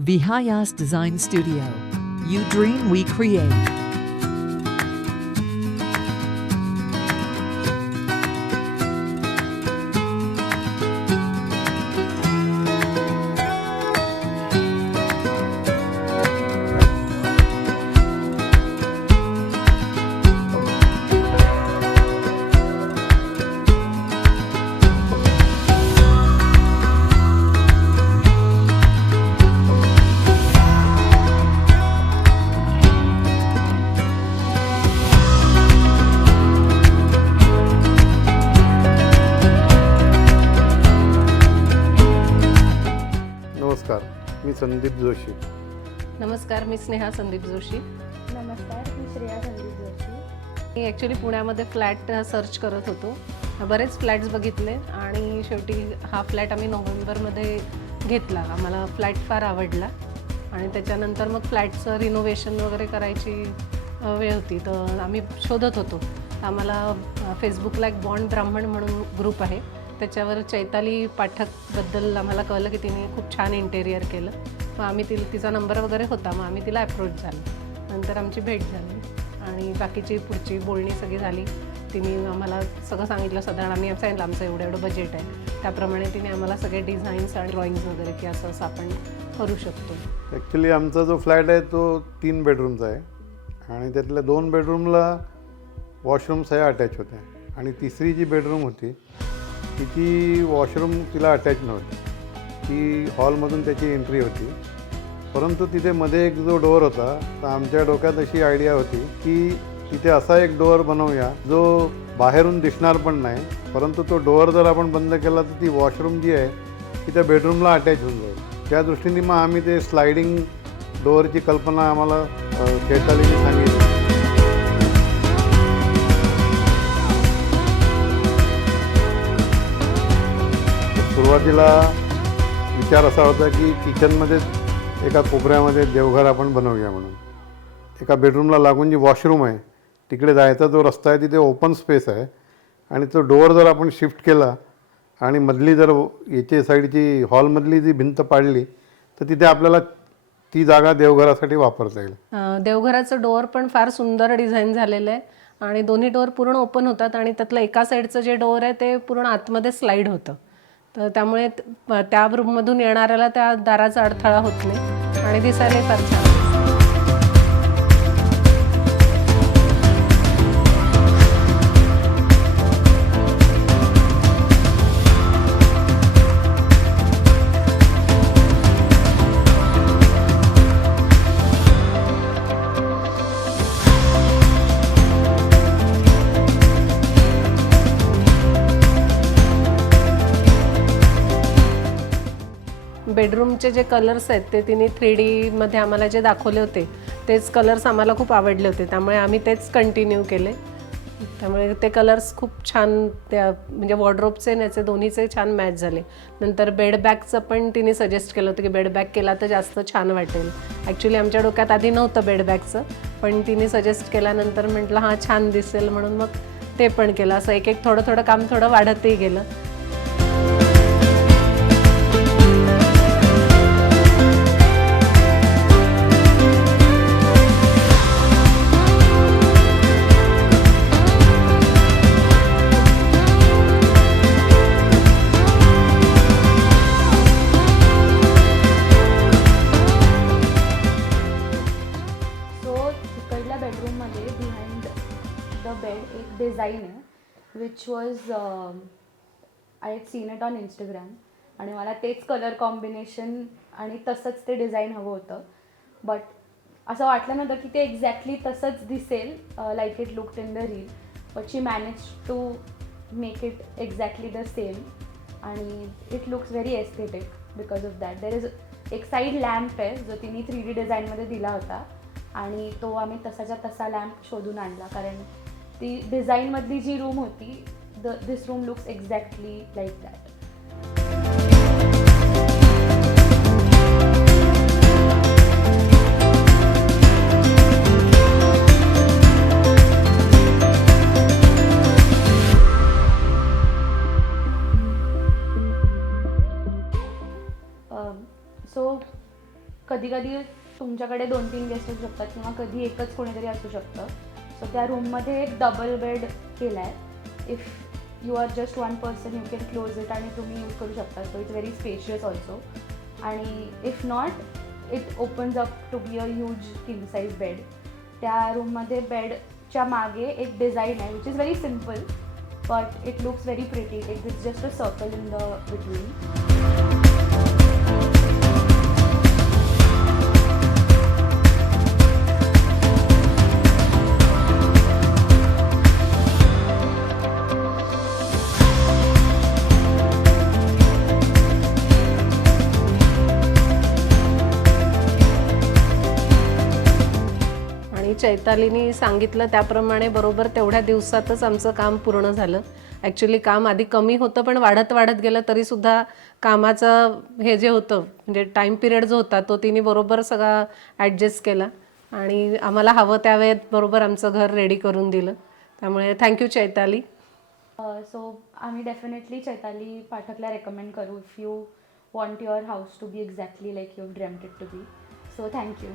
Vihayas Design Studio. You dream, we create. नमस्कार, मी संदीप जोशी. नमस्कार, मी स्नेहा संदीप जोशी. नमस्कार, मी श्रेया संदीप जोशी. मी ॲक्च्युली पुण्यामध्ये फ्लॅट सर्च करत होतो. बरेच फ्लॅट्स बघितले आणि शेवटी हा फ्लॅट आम्ही नोव्हेंबरमध्ये घेतला. आम्हाला फ्लॅट फार आवडला आणि त्याच्यानंतर मग फ्लॅटचं रिनोव्हेशन वगैरे करायची वेळ होती, तर आम्ही शोधत होतो. आम्हाला फेसबुकला एक बॉन्ड ब्राह्मण म्हणून ग्रुप आहे, त्याच्यावर चैताली पाठकबद्दल आम्हाला कळलं की तिने खूप छान इंटेरियर केलं. मग आम्ही तिचा नंबर वगैरे होता, मग आम्ही तिला अप्रोच झालो. नंतर आमची भेट झाली आणि बाकीची पुढची बोलणी सगळी झाली. तिने आम्हाला सगळं सांगितलं. साधारण आम्ही सांगितलं आमचं एवढं बजेट आहे, त्याप्रमाणे तिने आम्हाला सगळे डिझाईन्स आणि ड्रॉइंग्स वगैरे की असं असं आपण करू शकतो. ॲक्च्युली आमचा जो फ्लॅट आहे तो 3 बेडरूमचा आहे आणि त्यातल्या 2 बेडरूमला वॉशरूम्स ह्या अटॅच होत्या आणि तिसरी जी बेडरूम होती तिची वॉशरूम तिला अटॅच नव्हती. ती हॉलमधून त्याची एंट्री होती, परंतु तिथे मध्ये एक जो डोअर होता, तर आमच्या डोक्यात अशी आयडिया होती की तिथे असा एक डोअर बनवूया जो बाहेरून दिसणार पण नाही, परंतु तो डोअर जर आपण बंद केला तर ती वॉशरूम जी आहे ती त्या बेडरूमला अटॅच होऊन जाईल. त्या दृष्टीने मग आम्ही ते स्लायडिंग डोअरची कल्पना आम्हाला चैतालीने सांगितली. सुरुवातीला विचार असा होता की किचनमध्येच एका कोपऱ्यामध्ये देवघर आपण बनवूया म्हणून. एका बेडरूमला लागून जी वॉशरूम आहे तिकडे जायचा जो रस्ता आहे तिथे ओपन स्पेस आहे आणि तो डोअर जर आपण शिफ्ट केला आणि मधली जर याची साईडची हॉलमधली जी भिंत पाडली तर तिथे आपल्याला ती जागा देवघरासाठी वापरता येईल. देवघराचं डोअर पण फार सुंदर डिझाईन झालेलं आहे आणि दोन्ही डोअर पूर्ण ओपन होतात आणि त्यातलं एका साईडचं जे डोअर आहे ते पूर्ण आतमध्ये स्लाईड होतं. तर त्यामुळे त्या रूममधून येणाऱ्याला त्या दाराचा अडथळा होत नाही आणि दिसायला फार छान. बेडरूमचे जे कलर्स आहेत ते तिने 3D आम्हाला जे दाखवले होते तेच कलर्स आम्हाला खूप आवडले होते, त्यामुळे आम्ही तेच कंटिन्यू केले. त्यामुळे ते कलर्स खूप छान त्या म्हणजे वॉर्डरोबचे याचे दोन्हीचे छान मॅच झाले. नंतर बेडबॅगचं पण तिने सजेस्ट केलं होतं की बेडबॅग केला तर जास्त छान वाटेल. ॲक्च्युली आमच्या डोक्यात आधी नव्हतं बेडबॅगचं, पण तिने सजेस्ट केल्यानंतर म्हटलं हां छान दिसेल म्हणून मग ते पण केलं. असं एक एक थोडं थोडं काम थोडं वाढतही गेलं. बेडरूममध्ये बिहाइंड द बेड एक डिझाईन आहे which was I had seen it on Instagram आणि मला तेच कलर कॉम्बिनेशन आणि तसंच ते डिझाईन हवं होतं. बट असं वाटलं नव्हतं की ते एक्झॅक्टली तसंच दिसेल like it looked in the reel, but she manage to make it exactly the same आणि it looks very aesthetic because of that. There is एक साईड लॅम्प आहे जो तिने 3D डिझाईनमध्ये दिला होता आणि तो आम्ही तसाच्या तसा लॅम्प शोधून आणला, कारण ती डिझाईनमधली जी रूम होती this room looks exactly like that. So कधी कधी तुमच्याकडे 2-3 गेस्ट असू शकतात किंवा कधी एकच कोणीतरी असू शकतं. सो त्या रूममध्ये एक डबल बेड केला आहे. If you are just one person you can close it आणि तुम्ही यूज करू शकता. So it's very spacious also. आणि if not it opens up to be a huge king size bed. त्या रूममध्ये बेडच्या मागे एक डिझाईन आहे which is very simple but it looks very pretty. It is just a circle in the between. आणि चैतालीने सांगितलं त्याप्रमाणे बरोबर तेवढ्या दिवसातच आमचं काम पूर्ण झालं. ॲक्च्युली काम आधी कमी होतं पण वाढत वाढत गेलं तरीसुद्धा कामाचं हे जे होतं म्हणजे टाईम पिरियड जो होता तो तिने बरोबर सगळा ॲडजस्ट केला आणि आम्हाला हवं त्या वेळेत बरोबर आमचं घर रेडी करून दिलं. त्यामुळे थँक्यू चैताली. सो आम्ही डेफिनेटली चैताली पाठकला रेकमेंड करू if you want your house to be exactly like you dreamed it to be. So thank you.